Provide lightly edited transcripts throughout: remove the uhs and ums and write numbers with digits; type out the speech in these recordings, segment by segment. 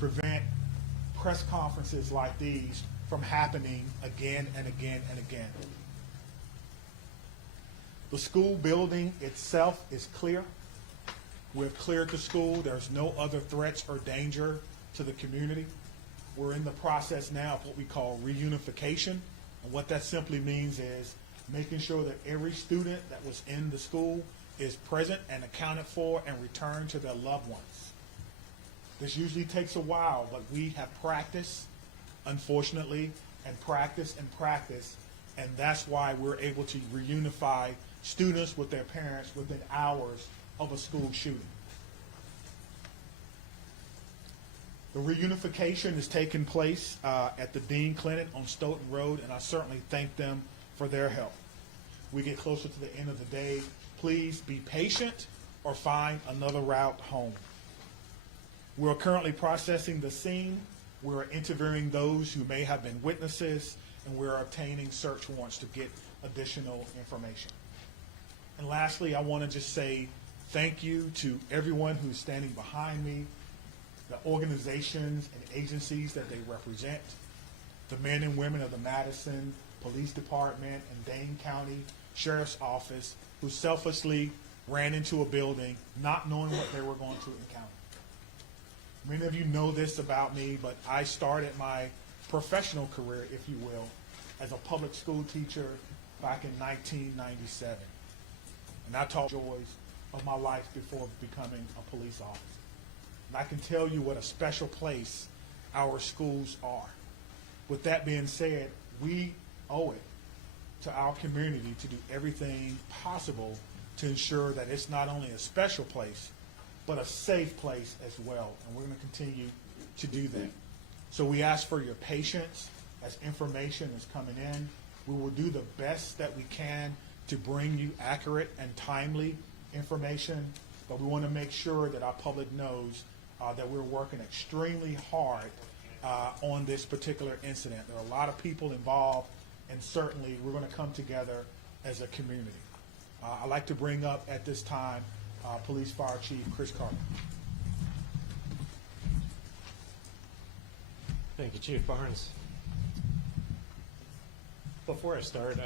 prevent press conferences like these from happening again and again and again. The school building itself is clear. We're cleared the school. There's no other threats or danger to the community. We're in the process now of what we call reunification. And what that simply means is making sure that every student that was in the school is present and accounted for and returned to their loved ones. This usually takes a while, but we have practiced, unfortunately, and practice, and that's why we're able to reunify students with their parents within hours of a school shooting. The reunification is taking place at the Dean Clinic on Stoughton Road, and I certainly thank them for their help. We get closer to the end of the day. Please be patient or find another route home. We're currently processing the scene. We're interviewing those who may have been witnesses, and we're obtaining search warrants to get additional information. And lastly, I want to just say thank you to everyone who's standing behind me, the organizations and agencies that they represent, the men and women of the Madison Police Department and Dane County Sheriff's Office who selflessly ran into a building not knowing what they were going to encounter. Many of you know this about me, but I started my professional career, if you will, as a public school teacher back in 1997. And I taught joys of my life before becoming a police officer. And I can tell you what a special place our schools are. With that being said, we owe it to our community to do everything possible to ensure that it's not only a special place, but a safe place as well. And we're going to continue to do that. So we ask for your patience as information is coming in. We will do the best that we can to bring you accurate and timely information, but we want to make sure that our public knows that we're working extremely hard on this particular incident. There are a lot of people involved, and certainly we're going to come together as a community. I'd like to bring up at this time Police Fire Chief Chris Carter. Thank you, Chief Barnes. Before I start,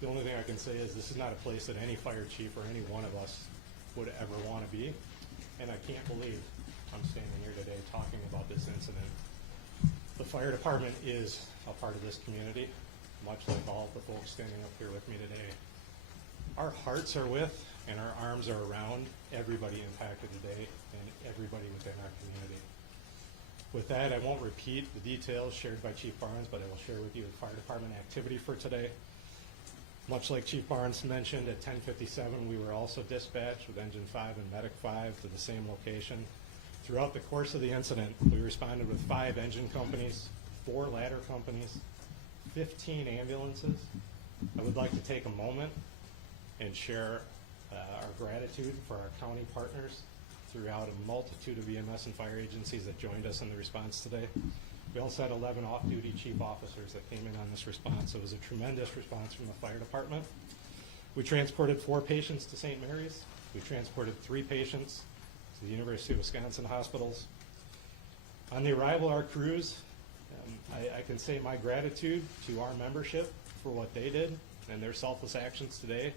the only thing I can say is this is not a place that any fire chief or any one of us would ever want to be, and I can't believe I'm standing here today talking about this incident. The fire department is a part of this community, much like all the folks standing up here with me today. Our hearts are with and our arms are around everybody impacted today and everybody within our community. With that, I won't repeat the details shared by Chief Barnes, but I will share with you the fire department activity for today. Much like Chief Barnes mentioned, at 10:57, we were also dispatched with Engine 5 and Medic 5 to the same location. Throughout the course of the incident, we responded with 5 engine companies, 4 ladder companies, 15 ambulances. I would like to take a moment and share our gratitude for our county partners throughout a multitude of EMS and fire agencies that joined us in the response today. We also had 11 off-duty chief officers that came in on this response. So it was a tremendous response from the fire department. We transported 4 patients to St. Mary's. We transported 3 patients to the University of Wisconsin hospitals. On the arrival of our crews, I can say my gratitude to our membership for what they did and their selfless actions today.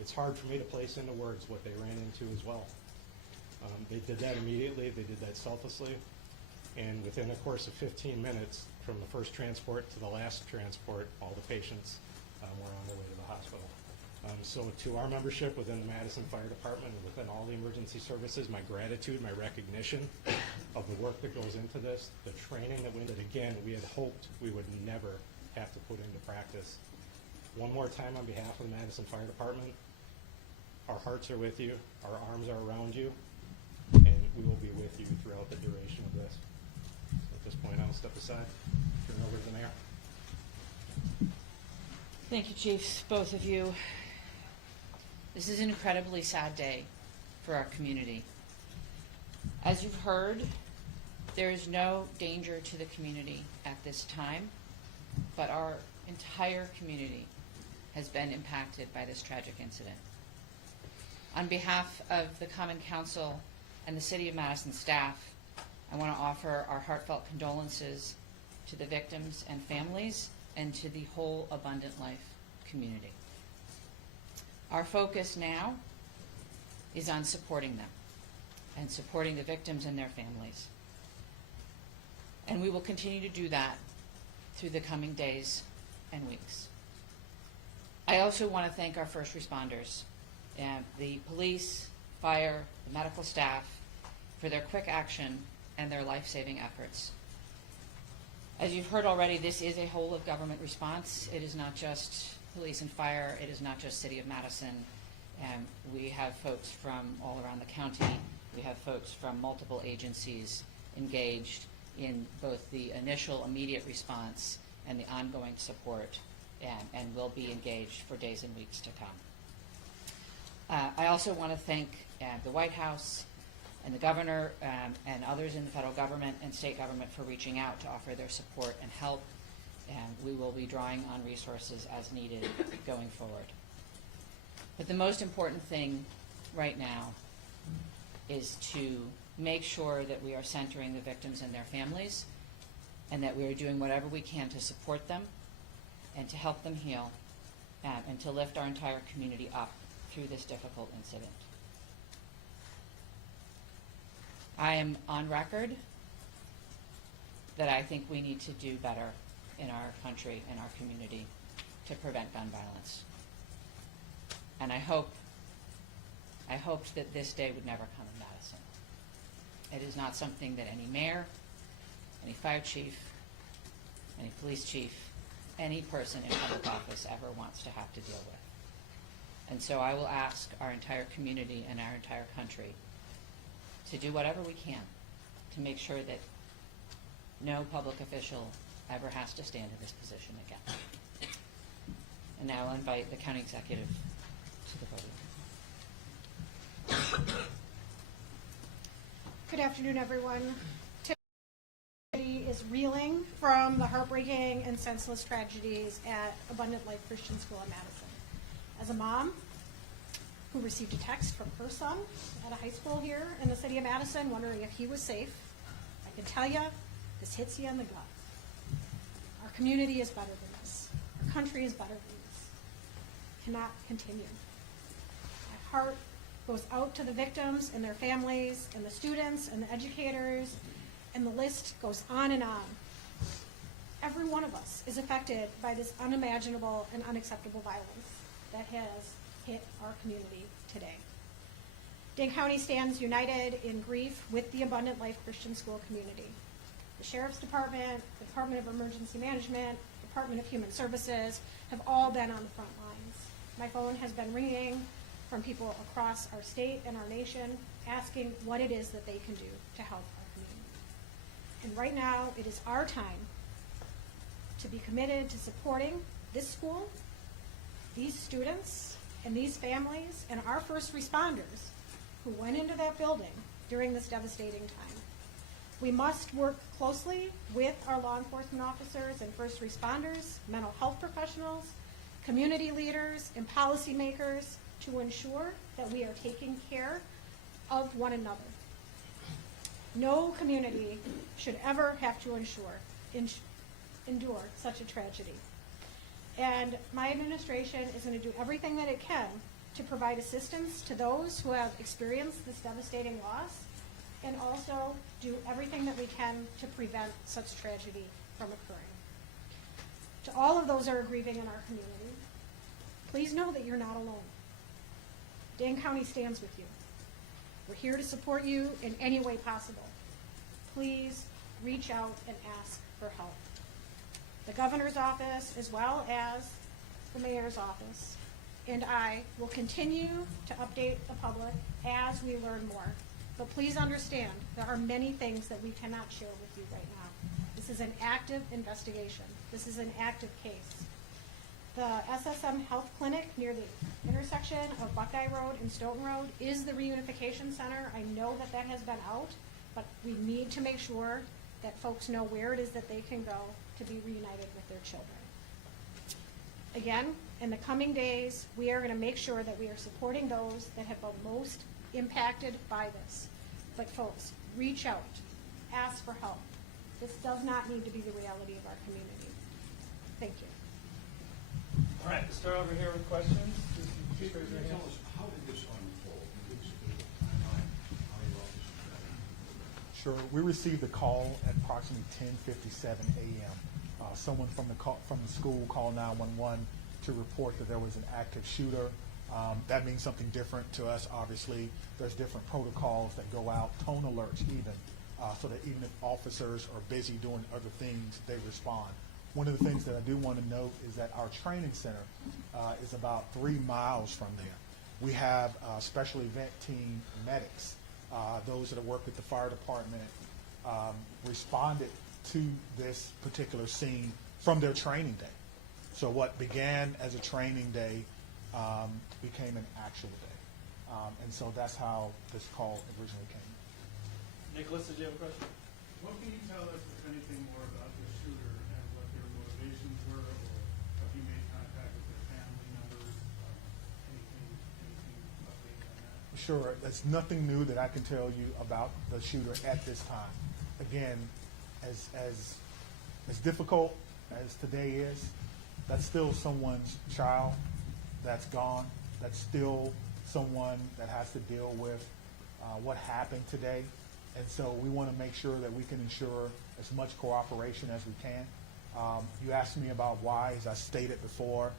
It's hard for me to place into words what they ran into as well. They did that immediately, they did that selflessly, and within the course of 15 minutes, from the first transport to the last transport, all the patients were on their way to the hospital. So to our membership within the Madison Fire Department and within all the emergency services, my gratitude, my recognition of the work that goes into this, the training that went, that again, we had hoped we would never have to put into practice. One more time on behalf of the Madison Fire Department, our hearts are with you, our arms are around you, and we will be with you throughout the duration of this. So at this point, I'll step aside, turn it over to the mayor. Thank you, Chiefs, both of you. This is an incredibly sad day for our community. As you've heard, there is no danger to the community at this time, but our entire community has been impacted by this tragic incident. On behalf of the Common Council and the City of Madison staff, I want to offer our heartfelt condolences to the victims and families and to the whole Abundant Life community. Our focus now is on supporting them and supporting the victims and their families. And we will continue to do that through the coming days and weeks. I also want to thank our first responders, the police, fire, the medical staff, for their quick action and their life-saving efforts. As you've heard already, this is a whole of government response. It is not just police and fire. It is not just City of Madison. We have folks from all around the county. We have folks from multiple agencies engaged in both the initial immediate response and the ongoing support, and will be engaged for days and weeks to come. I also want to thank the White House and the governor and others in the federal government and state government for reaching out to offer their support and help. And we will be drawing on resources as needed going forward. But the most important thing right now is to make sure that we are centering the victims and their families, and that we are doing whatever we can to support them and to help them heal, and to lift our entire community up through this difficult incident. I am on record that I think we need to do better in our country and our community to prevent gun violence. And I hoped that this day would never come in Madison. It is not something that any mayor, any fire chief, any police chief, any person in public office ever wants to have to deal with. And so I will ask our entire community and our entire country to do whatever we can to make sure that no public official ever has to stand in this position again. And now I'll invite the county executive to the podium. Good afternoon, everyone. Today is reeling from the heartbreaking and senseless tragedies at Abundant Life Christian School in Madison. As a mom who received a text from her son at a high school here in the city of Madison wondering if he was safe, I can tell you, this hits you in the gut. Our community is better than this. Our country is better than this. Cannot continue. My heart goes out to the victims and their families and the students and the educators, and the list goes on and on. Every one of us is affected by this unimaginable and unacceptable violence that has hit our community today. Dane County stands united in grief with the Abundant Life Christian School community. The Sheriff's Department, the Department of Emergency Management, Department of Human Services have all been on the front lines. My phone has been ringing from people across our state and our nation asking what it is that they can do to help our community. And right now, it is our time to be committed to supporting this school, these students, and these families, and our first responders who went into that building during this devastating time. We must work closely with our law enforcement officers and first responders, mental health professionals, community leaders, and policymakers to ensure that we are taking care of one another. No community should ever have to endure such a tragedy. And my administration is going to do everything that it can to provide assistance to those who have experienced this devastating loss, and also do everything that we can to prevent such tragedy from occurring. To all of those who are grieving in our community, please know that you're not alone. Dane County stands with you. We're here to support you in any way possible. Please reach out and ask for help. The governor's office, as well as the mayor's office, and I will continue to update the public as we learn more. But please understand, there are many things that we cannot share with you right now. This is an active investigation. This is an active case. The SSM Health Clinic near the intersection of Buckeye Road and Stoughton Road is the reunification center. I know that that has been out, but we need to make sure that folks know where it is that they can go to be reunited with their children. Again, in the coming days, we are going to make sure that we are supporting those that have been most impacted by this. But folks, reach out, ask for help. This does not need to be the reality of our community. Thank you. All right, let's start over here with questions. Just raise your hand. Tell us, how did this unfold? Can you give us a bit of a timeline, how you all this is Sure. We received a call at approximately 10:57 a.m. Someone from the school called 911 to report that there was an active shooter. That means something different to us. Obviously, there's different protocols that go out, tone alerts even, so that even if officers are busy doing other things, they respond. One of the things that I do want to note is that our training center is about 3 miles from there. We have special event team medics, those that work with the fire department, responded to this particular scene from their training day. So what began as a training day became an actual day. And so that's how this call originally came. Nicholas, did you have a question? What can you tell us, if anything, more about the shooter and what their motivations were, or if you made contact with their family members, anything updated on that? Sure, there's nothing new that I can tell you about the shooter at this time. Again, as difficult as today is, that's still someone's child that's gone. That's still someone that has to deal with what happened today. And so we want to make sure that we can ensure as much cooperation as we can. You asked me about why, as I stated before.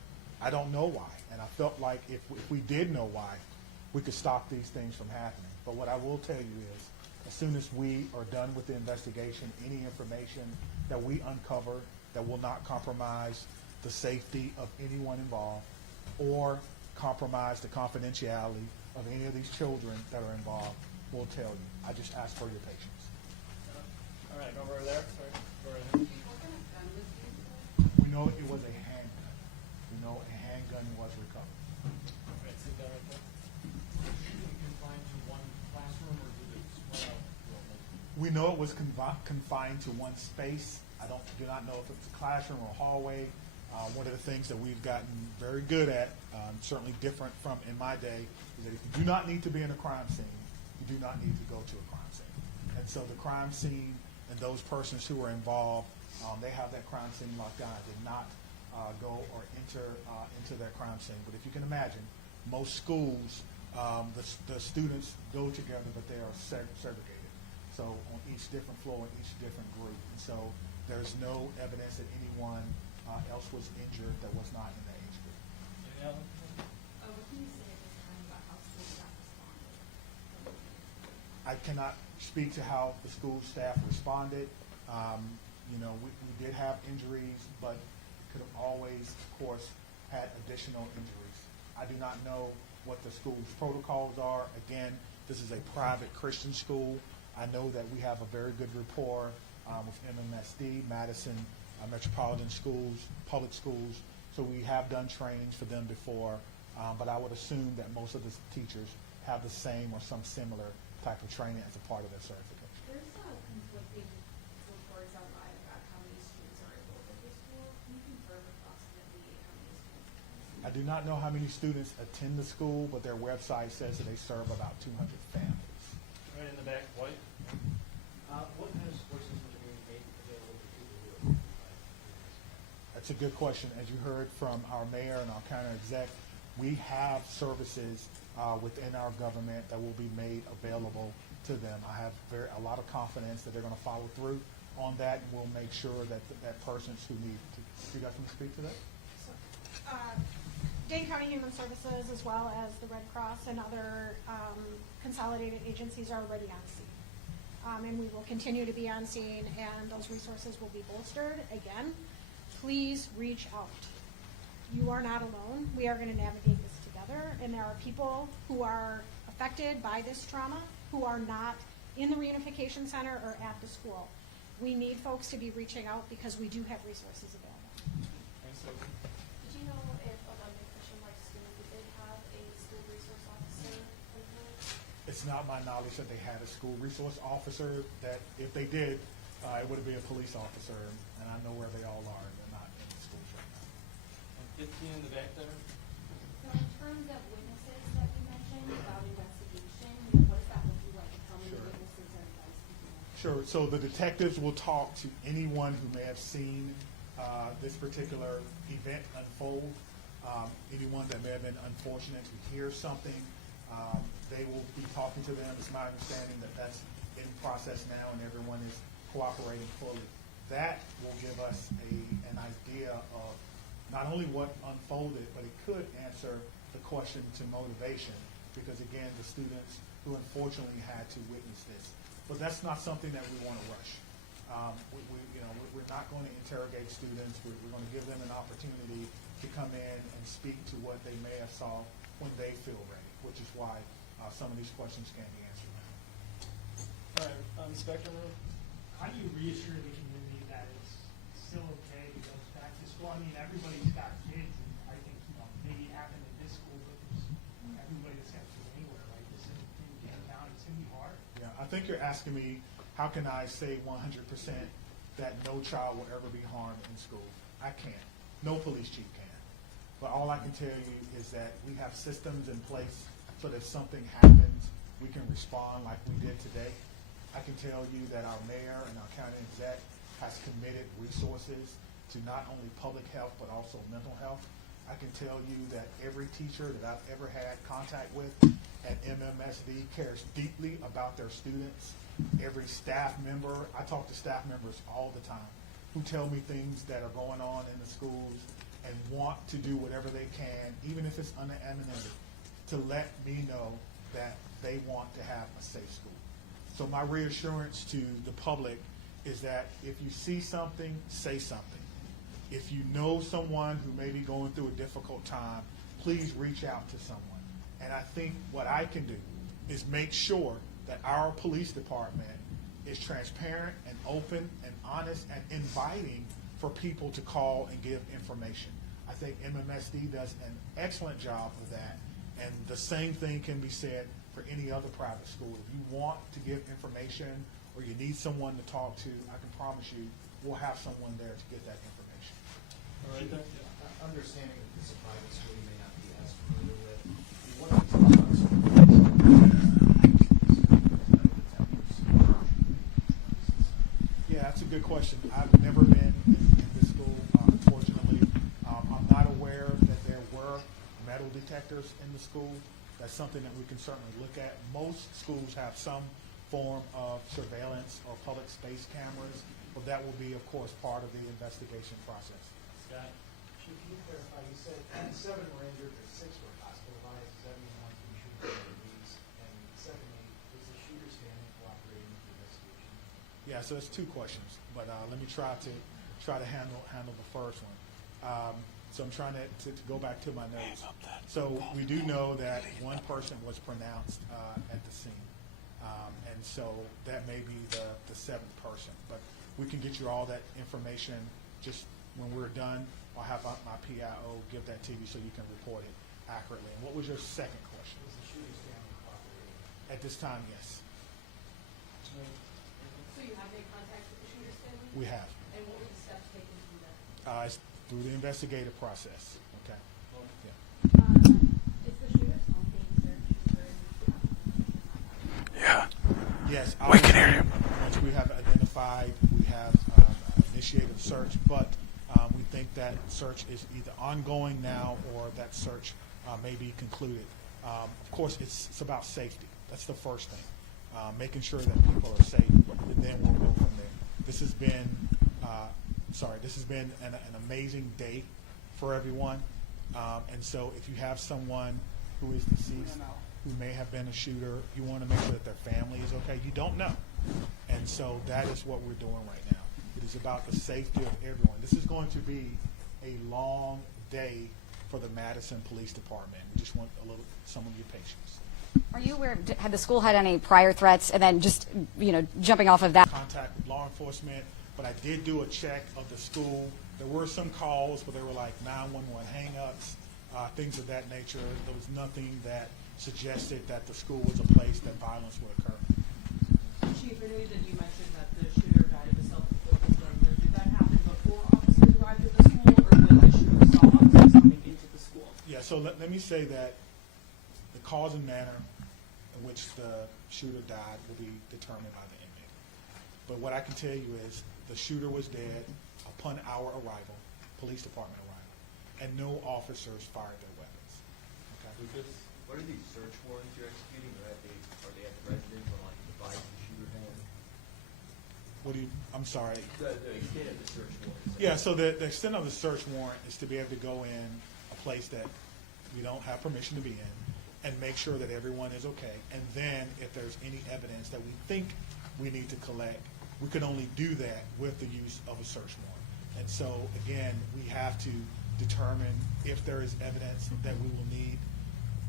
I don't know why. And I felt like if we did know why, we could stop these things from happening. But what I will tell you is, as soon as we are done with the investigation, any information that we uncover that will not compromise the safety of anyone involved or compromise the confidentiality of any of these children that are involved, we'll tell you. I just ask for your patience. All right, over there. Sorry. Go right ahead. We know it was a handgun. We know a handgun was recovered. All right, sit down right there. confined to one classroom, or did it spread out? We know it was confined to one space. I do not know if it was a classroom or a hallway. One of the things that we've gotten very good at, certainly different from in my day, is that if you do not need to be in a crime scene, you do not need to go to a crime scene. And so the crime scene and those persons who were involved, they have that crime scene locked down. I did not go or enter into that crime scene. But if you can imagine, most schools, the students go together, but they are segregated. So on each different floor, in each different group. And so there's no evidence that anyone else was injured that was not in that age group. Any other? What can you say at this time about how school staff responded? I cannot speak to how the school staff responded. We did have injuries, but could have always, of course, had additional injuries. I do not know what the school's protocols are. Again, this is a private Christian school. I know that we have a very good rapport with MMSD, Madison Metropolitan Schools, public schools. So we have done trainings for them before, but I would assume that most of the teachers have the same or some similar type of training as a part of their certification. There's conflicting reports online about how many students are enrolled at this school. Can you confirm approximately how many students? I do not know how many students attend the school, but their website says that they serve about 200 families. Right in the back, White. What kind of support systems are being made available to people who are That's a good question. As you heard from our mayor and our county exec, we have services within our government that will be made available to them. I have a lot of confidence that they're going to follow through on that, and we'll make sure that persons who need to. Do you guys want to speak to that? Dane County Human Services, as well as the Red Cross and other consolidated agencies, are already on scene. And we will continue to be on scene, and those resources will be bolstered. Again, please reach out. You are not alone. We are going to navigate this together, and there are people who are affected by this trauma who are not in the reunification center or at the school. We need folks to be reaching out because we do have resources available. Thanks, Sophie. Did you know if London Christian Life School did have a school resource officer in place? It's not my knowledge that they had a school resource officer. That if they did, it would be a police officer, and I know where they all are. They're not in the schools right now. And 15 in the back there. So in terms of witnesses that you mentioned about investigation, what does that look like? How many Sure. witnesses are you guys keeping? Sure. So the detectives will talk to anyone who may have seen this particular event unfold. Anyone that may have been unfortunate to hear something, they will be talking to them. It's my understanding that that's in process now, and everyone is cooperating fully. That will give us an idea of not only what unfolded, but it could answer the question to motivation, because again, the students who unfortunately had to witness this. But that's not something that we want to rush. We're not going to interrogate students. We're going to give them an opportunity to come in and speak to what they may have saw when they feel ready, which is why some of these questions can't be answered now. All right, Inspector Room? How do you reassure the community that it's still okay to go back to school? I mean, everybody's got kids, and I think, maybe it happened at this school, but there's everybody that's got kids anywhere, right? This in King County, it's gonna be hard. Yeah, I think you're asking me, how can I say 100% that no child will ever be harmed in school? I can't. No police chief can. But all I can tell you is that we have systems in place so that if something happens, we can respond like we did today. I can tell you that our mayor and our county exec has committed resources to not only public health but also mental health. I can tell you that every teacher that I've ever had contact with at MMSD cares deeply about their students. Every staff member, I talk to staff members all the time who tell me things that are going on in the schools and want to do whatever they can, even if it's unanimous, to let me know that they want to have a safe school. So my reassurance to the public is that if you see something, say something. If you know someone who may be going through a difficult time, please reach out to someone. And I think what I can do is make sure that our police department is transparent and open and honest and inviting for people to call and give information. I think MMSD does an excellent job of that. And the same thing can be said for any other private school. If you want to give information or you need someone to talk to, I can promise you we'll have someone there to get that information. All right, then. Understanding that this is a private school you may not be as familiar with, what are the Yeah, that's a good question. I've never been in this school, unfortunately. I'm not aware that there were metal detectors in the school. That's something that we can certainly look at. Most schools have some form of surveillance or public space cameras, but that will be, of course, part of the investigation process. Scott? Chief, can you clarify, you said 7 were injured, but 6 were hospitalized, does that mean one's been shooting injuries? And secondly, is the shooter standing cooperating with the investigation? Yeah, so it's 2 questions, but let me try to handle the first one. So I'm trying to go back to my notes. So we do know that one person was pronounced at the scene, and so that may be the 7th person. But we can get you all that information just when we're done. I'll have my PIO give that to you so you can report it accurately. And what was your second question? Is the shooter standing cooperating? At this time, yes, So you have made contact with the shooter, Stanley? we have. And what were the steps taken to do that? It's through the investigative process. Okay. Yeah. Is the shooter's home being searched for? Yes, We can hear you. Once we have identified, we have initiated a search, but we think that search is either ongoing now or that search may be concluded. Of course, it's about safety. That's the first thing. Making sure that people are safe, and then we'll go from there. This has been, an amazing day for everyone. And so if you have someone who is deceased, who may have been a shooter, you want to make sure that their family is okay. You don't know. And so that is what we're doing right now. It is about the safety of everyone. This is going to be a long day for the Madison Police Department. We just want some of your patience. Are you aware, had the school had any prior threats? And then just, jumping off of that. Contact with law enforcement, but I did do a check of the school. There were some calls, but they were like 911 hang-ups, things of that nature. There was nothing that suggested that the school was a place that violence would occur. Chief, I know that you mentioned that the shooter died of a self-inflicted burn. Did that happen before officers arrived at the school, or when the shooter saw officers coming into the school? Yeah, so let me say that the cause and manner in which the shooter died will be determined by the inmate. But what I can tell you is the shooter was dead upon our arrival, police department arrival, and no officers fired their weapons. Okay? Lucas, what are these search warrants you're executing? Are they at the residence on like the device the shooter had? What do you, I'm sorry. The extent of the search warrants. Yeah, so the extent of the search warrant is to be able to go in a place that we don't have permission to be in and make sure that everyone is okay. And then if there's any evidence that we think we need to collect, we can only do that with the use of a search warrant. And so, again, we have to determine if there is evidence that we will need.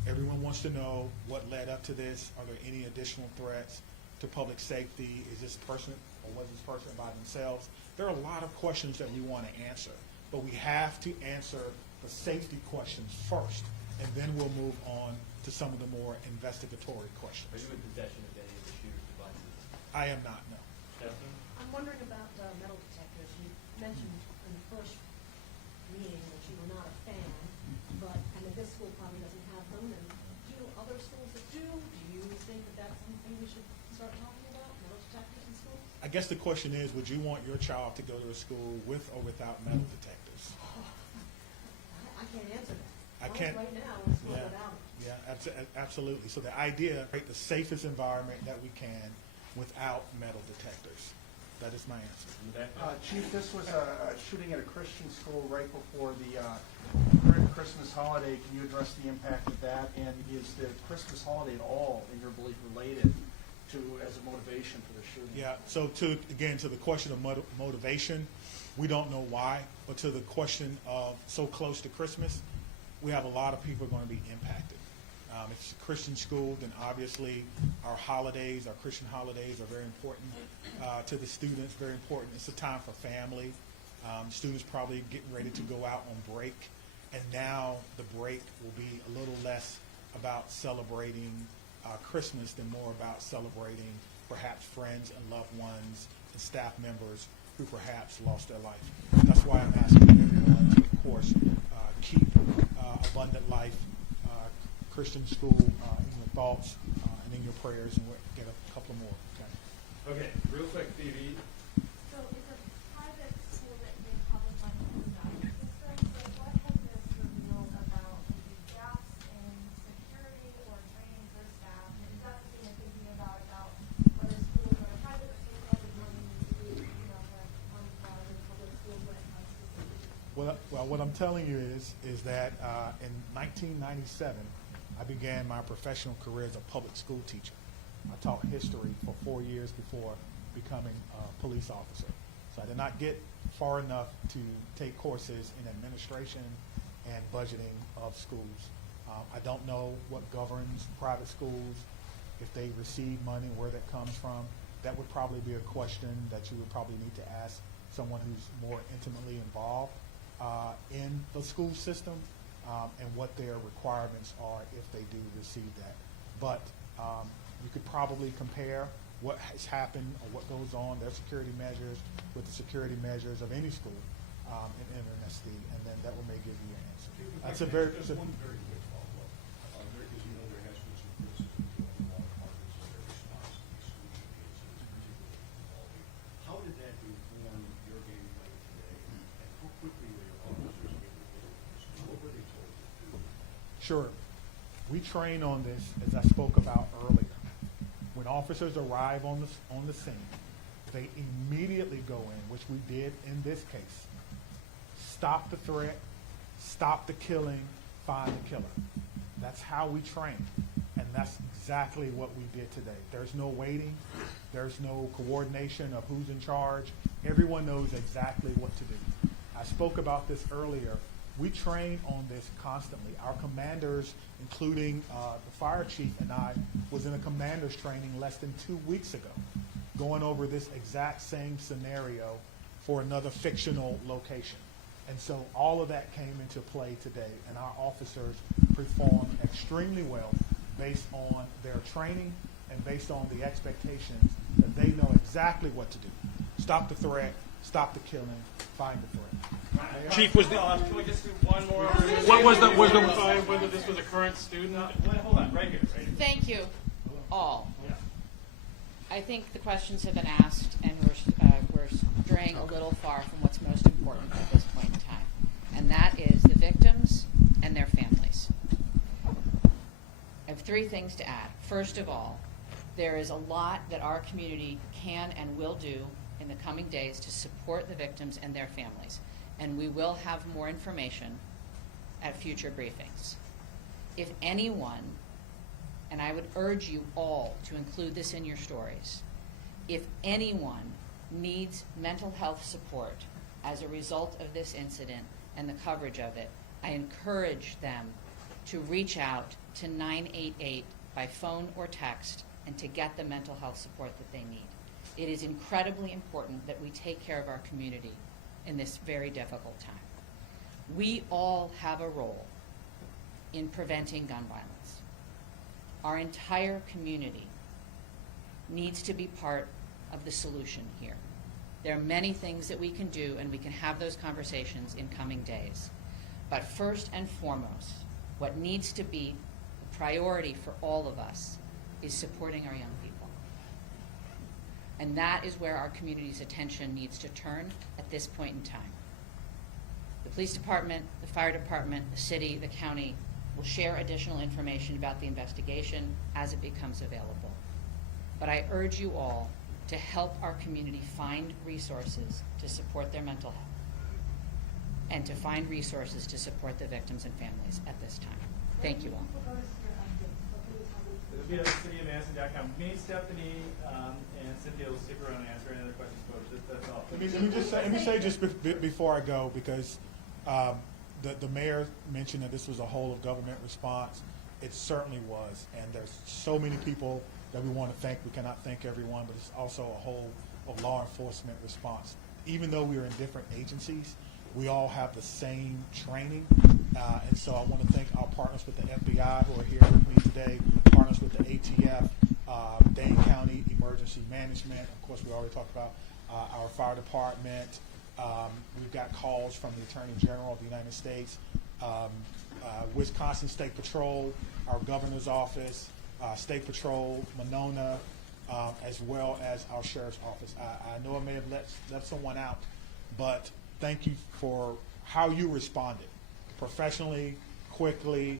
Everyone wants to know what led up to this. Are there any additional threats to public safety? Is this person or was this person by themselves? There are a lot of questions that we want to answer, but we have to answer the safety questions first, and then we'll move on to some of the more investigatory questions. Are you in possession of any of the shooter's devices? I am not, no. Justin? I'm wondering about metal detectors. You mentioned in the first meeting that you were not a fan, but, and that this school probably doesn't have them, and do other schools that do? Do you think that that's something we should start talking about, metal detectors in schools? I guess the question is, would you want your child to go to a school with or without metal detectors? I can't answer that. I can't. Right now, it's not Yeah, without it. yeah, absolutely. So the idea, create the safest environment that we can without metal detectors. That is my answer. Chief, this was a shooting at a Christian school right before the Christmas holiday. Can you address the impact of that? And is the Christmas holiday at all, in your belief, related to as a motivation for the shooting? Yeah, so to the question of motivation, we don't know why, but to the question of so close to Christmas, we have a lot of people going to be impacted. If it's a Christian school, then obviously our holidays, our Christian holidays are very important to the students, very important. It's a time for family. Students probably getting ready to go out on break, and now the break will be a little less about celebrating Christmas than more about celebrating perhaps friends and loved ones and staff members who perhaps lost their life. That's why I'm asking everyone to, of course, keep Abundant Life Christian School in your thoughts and in your prayers, and we'll get a couple more. Okay, real quick, Phoebe. So it's a private school that they publish on the value system, so what has this revealed about maybe gaps in security or training for staff? And is that something you're thinking about whether schools are private or state-funded, what we need to do, you know, on public schools when it comes to safety? Well, what I'm telling you is that in 1997, I began my professional career as a public school teacher. I taught history for 4 years before becoming a police officer. So I did not get far enough to take courses in administration and budgeting of schools. I don't know what governs private schools, if they receive money, where that comes from. That would probably be a question that you would probably need to ask someone who's more intimately involved in the school system. And what their requirements are if they do receive that. But you could probably compare what has happened or what goes on, their security measures, with the security measures of any school in MSD, and then that will may give you an answer. That's a very Just one very quick follow-up. Because you know there has been some criticism to a lot of departments of their response to these school shootings, and it's particularly involving. How did that inform your game plan today, and how quickly were your officers able to get to the school? What were they told to do? Sure. We train on this, as I spoke about earlier. When officers arrive on the scene, they immediately go in, which we did in this case. Stop the threat, stop the killing, find the killer. That's how we train, and that's exactly what we did today. There's no waiting. There's no coordination of who's in charge. Everyone knows exactly what to do. I spoke about this earlier. We train on this constantly. Our commanders, including the fire chief and I, was in a commander's training less than 2 weeks ago, going over this exact same scenario for another fictional location. And so all of that came into play today, and our officers performed extremely well based on their training and based on the expectations that they know exactly what to do. Stop the threat, stop the killing, find the threat. Chief, was the can we just do one more? What was the whether this was a current student? Hold on, right here. Thank you, all. Yeah. I think the questions have been asked and we're three things to add. First of all, there is a lot that our community can and will do in the coming days to support the victims and their families. And we will have more information at future briefings. If anyone, and I would urge you all to include this in your stories, if anyone needs mental health support as a result of this incident and the coverage of it, I encourage them to reach out to 988 by phone or text and to get the mental health support that they need. It is incredibly important that we take care of our community in this very difficult time. We all have a role in preventing gun violence. Our entire community needs to be part of the solution here. There are many things that we can do, and we can have those conversations in coming days. But first and foremost, what needs to be a priority for all of us is supporting our young people. And that is where our community's attention needs to turn at this point in time. The police department, the fire department, the city, the county will share additional information about the investigation as it becomes available. But I urge you all to help our community find resources to support their mental health and to find resources to support the victims and families at this time. Thank you all. It'll be at cityofmadison.com. Me, Stephanie, and Cynthia will stick around and answer any other questions, folks. That's all. Let me say just before I go, because the mayor mentioned that this was a whole of government response. It certainly was, and there's so many people that we want to thank. We cannot thank everyone, but it's also a whole of law enforcement response. Even though we are in different agencies, we all have the same training, and so I want to thank our partners with the FBI who are here with me today, partners with the ATF, Dane County Emergency Management. Of course, we already talked about our fire department. We've got calls from the Attorney General of the United States, Wisconsin State Patrol, our governor's office, State Patrol, Monona, as well as our sheriff's office. I know I may have left someone out, but thank you for how you responded, professionally, quickly,